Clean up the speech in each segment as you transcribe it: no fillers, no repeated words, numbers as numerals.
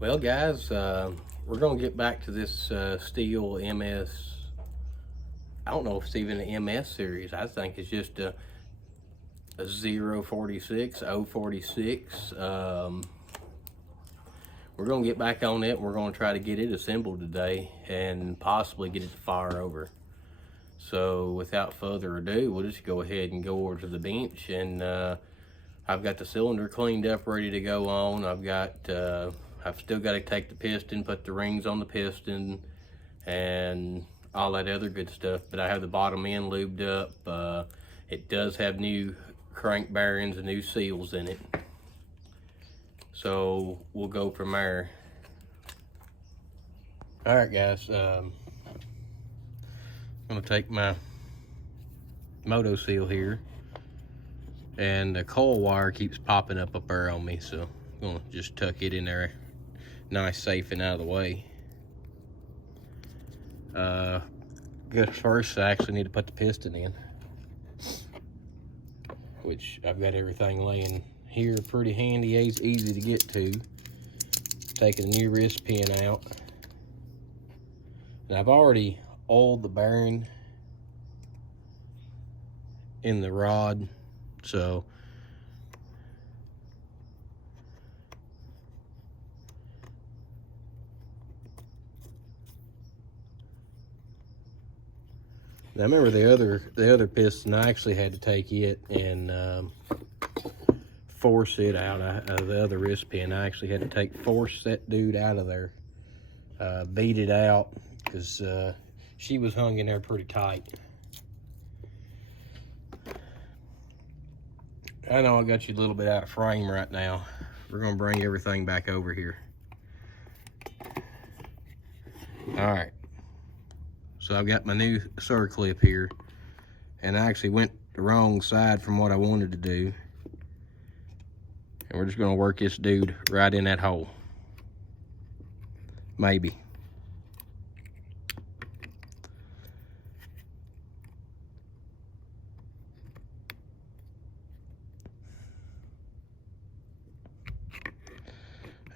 Well, guys, we're going to get back to this Stihl MS. I don't know if it's even an MS series. I think it's just a 046, 046. We're going to get back on it. And we're going to try to get it assembled today and possibly get it to fire over. So without further ado, we'll just go ahead and go over to the bench, and I've got the cylinder cleaned up, ready to go on. I've still got to take the piston, put the rings on the piston, and all that other good stuff. But I have the bottom end lubed up. It does have new crank bearings and new seals in it. So we'll go from there. All right, guys. I'm gonna take my moto seal here, and the coil wire keeps popping up there on me, so I'm gonna just tuck it in there nice, safe, and out of the way. Good. First, I actually need to put the piston in, which I've got everything laying here pretty handy, easy to get to. Taking a new wrist pin out, and I've already oiled the bearing in the rod, so now remember the other piston, I actually had to take it and force it out of the other wrist pin. I actually had to force that dude out of there, beat it out, because she was hung in there pretty tight. I know I got you a little bit out of frame right now. We're gonna bring everything back over here. All right, so I've got my new circlip here, and I actually went the wrong side from what I wanted to do. And we're just gonna work this dude right in that hole. Maybe.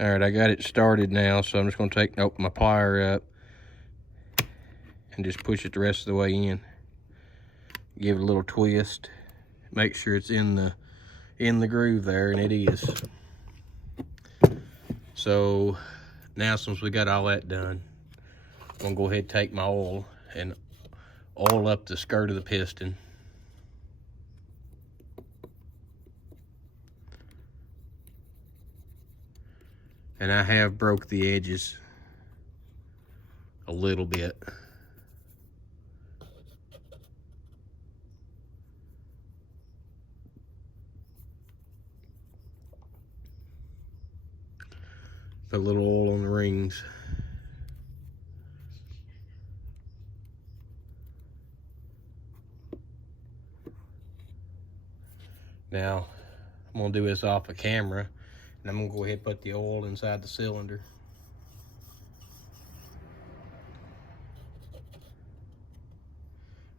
All right, I got it started now, so I'm just gonna open my plier up and just push it the rest of the way in. Give it a little twist. Make sure it's in the groove there, and it is. So now, since we got all that done, I'm gonna go ahead and take my oil and oil up the skirt of the piston. And I have broke the edges a little bit. Put a little oil on the rings. Now, I'm gonna do this off of camera, and I'm gonna go ahead and put the oil inside the cylinder.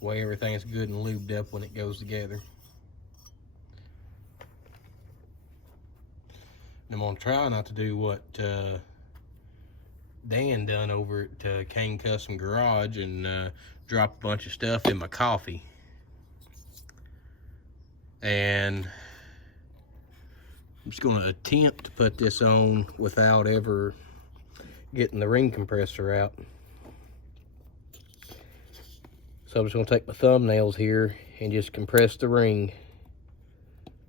Way everything is good and lubed up when it goes together. And I'm gonna try not to do what Dan done over at Kane Custom Garage and drop a bunch of stuff in my coffee. And I'm just gonna attempt to put this on without ever getting the ring compressor out. So I'm just gonna take my thumbnails here and just compress the ring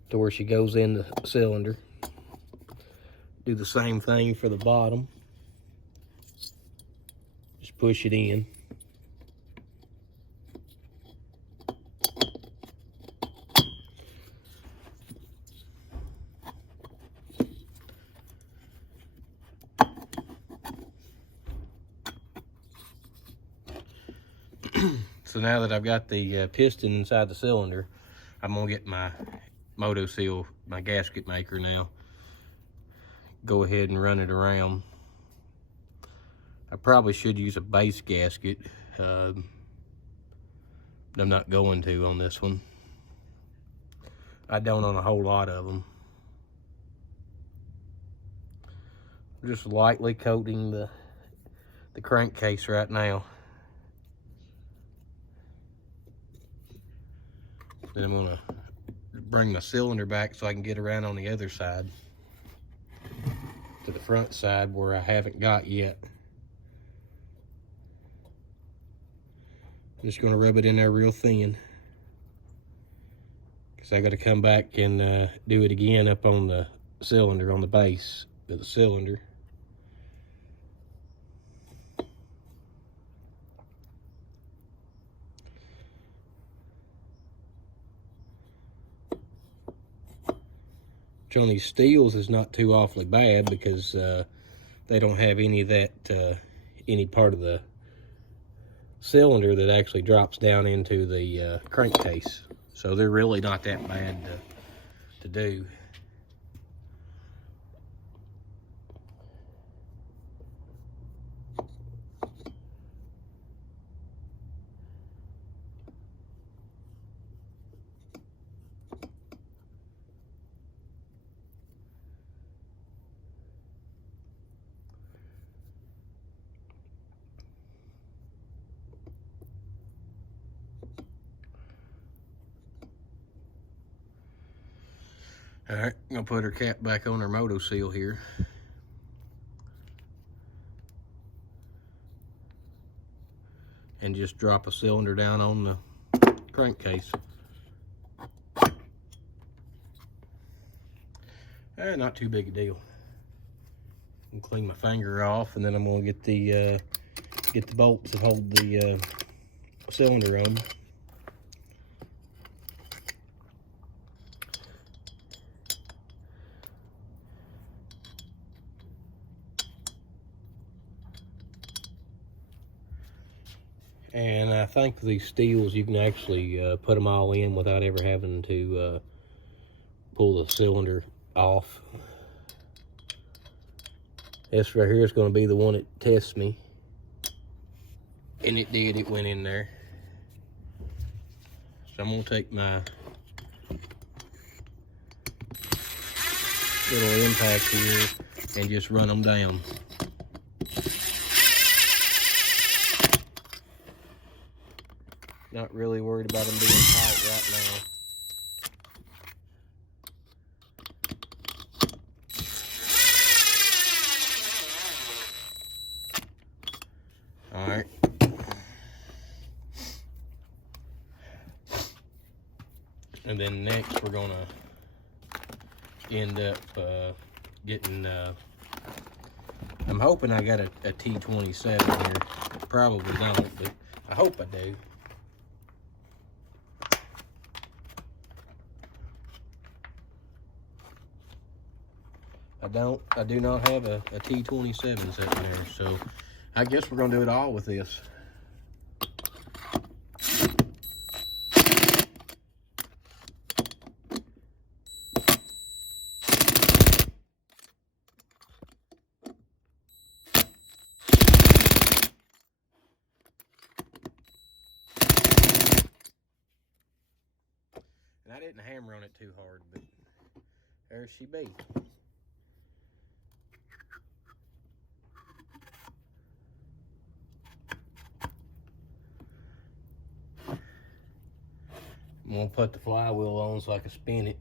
to where she goes in the cylinder. Do the same thing for the bottom. Just push it in. So now that I've got the piston inside the cylinder, I'm gonna get my moto seal, my gasket maker now. Go ahead and run it around. I probably should use a base gasket. I'm not going to on this one. I don't on a whole lot of them. Just lightly coating the crankcase right now. Then I'm gonna bring my cylinder back so I can get around on the other side, to the front side where I haven't got yet. I'm just gonna rub it in there real thin, because I gotta come back and do it again up on the cylinder, on the base of the cylinder. Which on these Stihls is not too awfully bad, because they don't have any of that, any part of the cylinder that actually drops down into the crankcase. So they're really not that bad to do. All right, I'm gonna put her cap back on her moto seal here. And just drop a cylinder down on the crankcase. Not too big a deal. And clean my finger off, and then I'm gonna get the bolts that hold the cylinder on. And I think with these Stihls, you can actually put them all in without ever having to pull the cylinder off. This right here is going to be the one that tests me. And it did, it went in there. So I'm going to take my little impact here and just run them down. Not really worried about them being tight right now. All right. And then next we're gonna end up getting, I'm hoping I got a T27 here. Probably don't, but I hope I do. I do not have a T27 sitting there, so I guess we're gonna do it all with this. And I didn't hammer on it too hard, but there she be. I'm gonna put the flywheel on so I can spin it.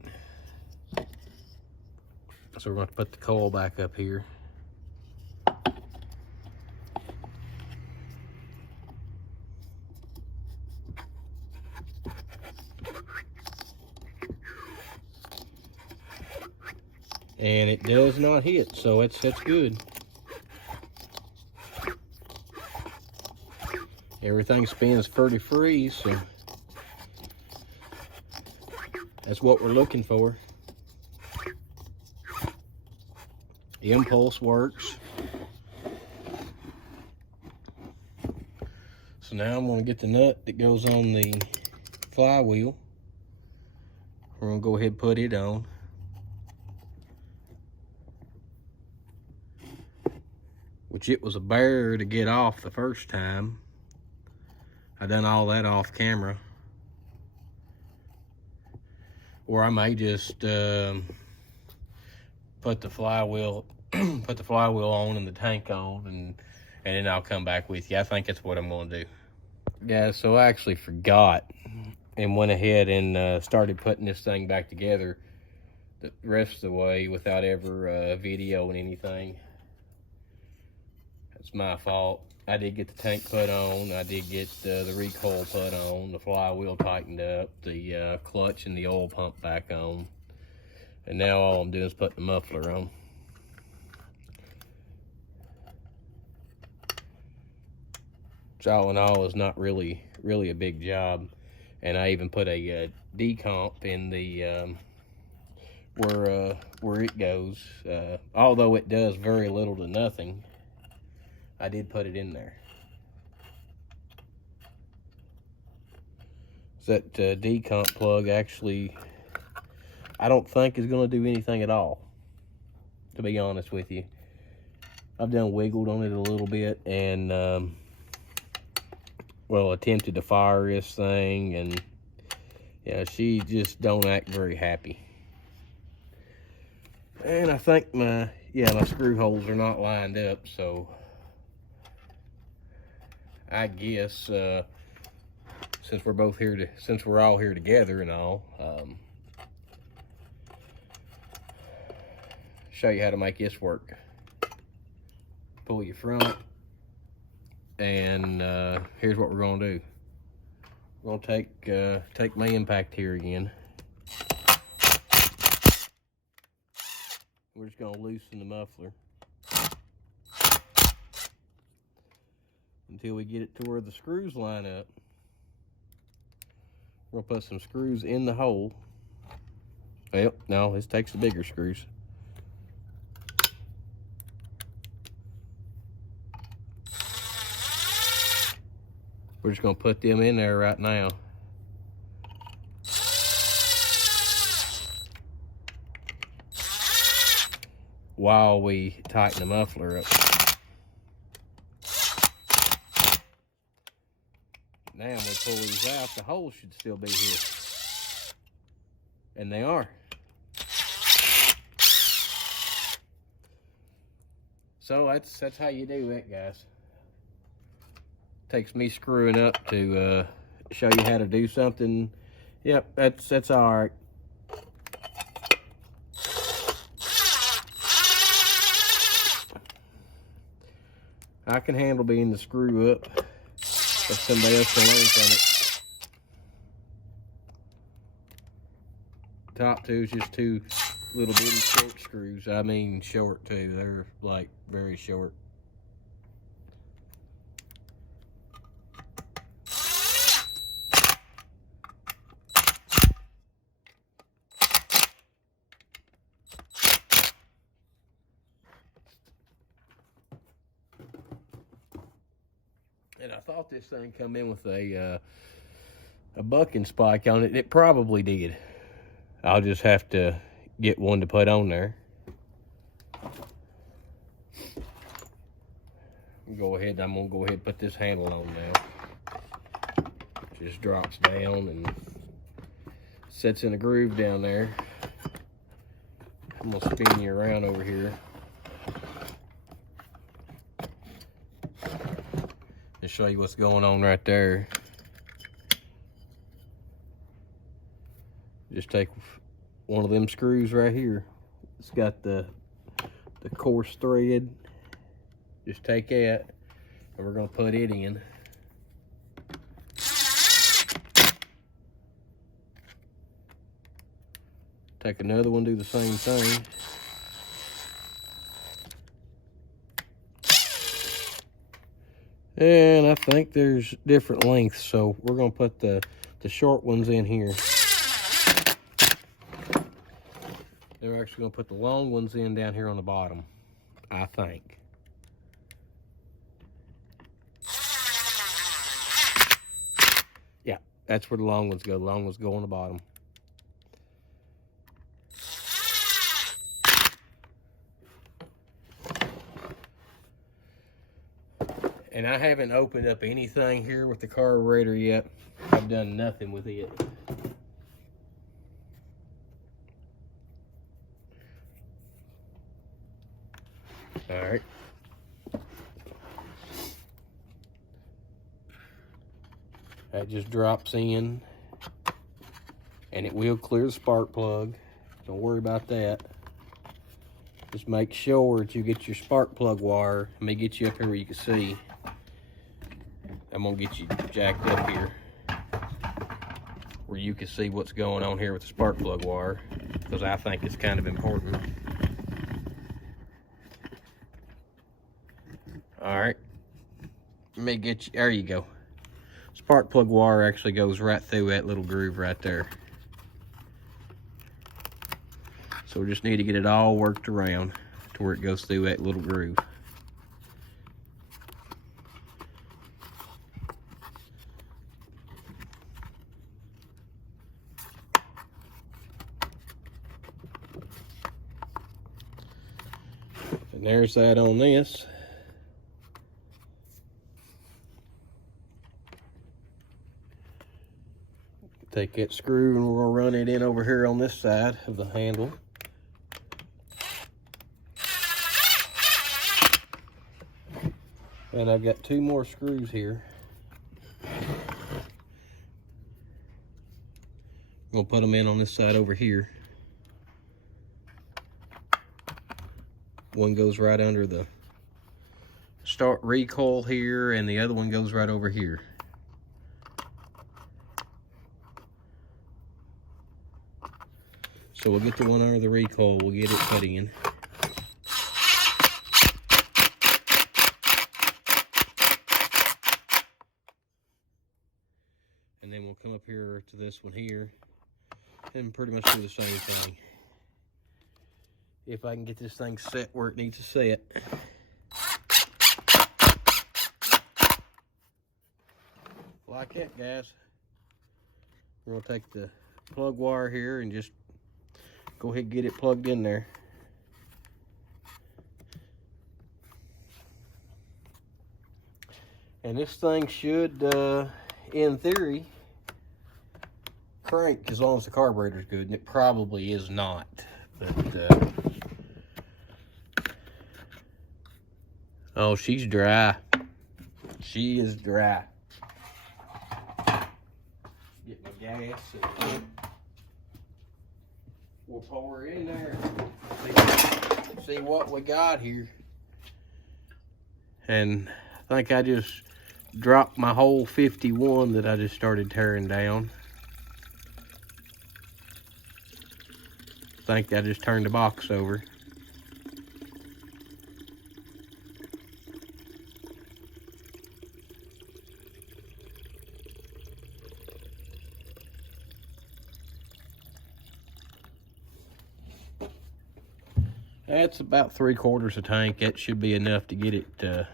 So we're going to put the coil back up here. And it does not hit, so that's good. Everything spins pretty free, so that's what we're looking for. The impulse works. So now I'm going to get the nut that goes on the flywheel. We're going to go ahead and put it on. Which it was a bear to get off the first time. I done all that off camera. Or I may just put the flywheel put the flywheel on and the tank on, and then I'll come back with you. I think that's what I'm going to do. Yeah, so I actually forgot and went ahead and started putting this thing back together the rest of the way without ever videoing anything. That's my fault. I did get the tank put on. I did get the recoil put on, the flywheel tightened up, the clutch and the oil pump back on. And now all I'm doing is putting the muffler on. Which all in all is not really a big job. And I even put a decomp in the where it goes. Although it does very little to nothing, I did put it in there. So that decomp plug actually, I don't think is going to do anything at all, to be honest with you. I've done wiggled on it a little bit and, well, attempted to fire this thing, and yeah, she just don't act very happy. And I think my screw holes are not lined up, so I guess since we're all here together and all, show you how to make this work. Pull your front, and here's what we're gonna do. We're gonna take my impact here again. We're just gonna loosen the muffler until we get it to where the screws line up. We're gonna put some screws in the hole. Well, no, this takes the bigger screws. We're just gonna put them in there right now. While we tighten the muffler up. Now when we pull these out, the holes should still be here. And they are. So that's how you do it, guys. Takes me screwing up to show you how to do something. Yep, that's all right. I can handle being the screw up if somebody else can learn from it. Top two is just two little bitty short screws. I mean short too. They're like very short. And I thought this thing come in with a bucking spike on it. It probably did. I'll just have to get one to put on there. I'm gonna go ahead and put this handle on now. Just drops down and sets in a groove down there. I'm gonna spin you around over here. And show you what's going on right there. Just take one of them screws right here. It's got the coarse thread. Just take that, and we're gonna put it in. Take another one, do the same thing. And I think there's different lengths, so we're gonna put the short ones in here. Then we're actually gonna put the long ones in down here on the bottom, I think. Yeah, that's where the long ones go. The long ones go on the bottom. And I haven't opened up anything here with the carburetor yet. I've done nothing with it. All right. That just drops in, and it will clear the spark plug. Don't worry about that. Just make sure that you get your spark plug wire. Let me get you up here where you can see. I'm gonna get you jacked up here where you can see what's going on here with the spark plug wire, because I think it's kind of important. All right, let me get you, there you go. Spark plug wire actually goes right through that little groove right there. So we just need to get it all worked around to where it goes through that little groove. And there's that on this. Take that screw and we're gonna run it in over here on this side of the handle. And I've got 2 more screws here. I'm gonna put them in on this side over here. One goes right under the start recoil here, and the other one goes right over here. So we'll get the one under the recoil, we'll get it put in. And then we'll come up here to this one here and pretty much do the same thing. If I can get this thing set where it needs to set. Like that, guys. We're gonna take the plug wire here and just go ahead and get it plugged in there. And this thing should, in theory, crank as long as the carburetor's good, and it probably is not. But, oh, she's dry. She is dry. Get my gas and we'll pour her in there. See what we got here. And I think I just dropped my whole 51 that I just started tearing down. I think I just turned the box over. That's about 3/4 a tank. That should be enough to get it to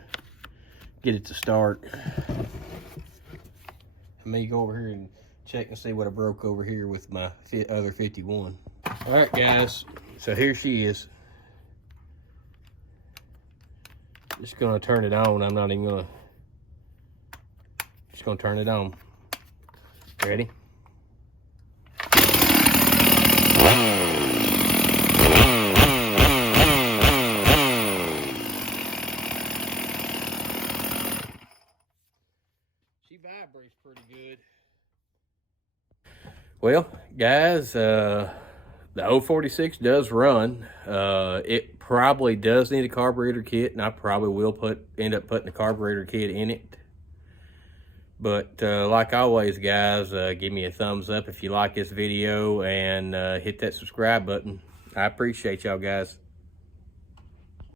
start. Let me go over here and check and see what I broke over here with my other 51. All right, guys. So here she is. Just gonna turn it on. I'm not even gonna. Just gonna turn it on. Ready? She vibrates pretty good. Well, guys, the 046 does run. It probably does need a carburetor kit, and I probably will end up putting a carburetor kit in it. But like always, guys, give me a thumbs up if you like this video, and hit that subscribe button. I appreciate y'all, guys.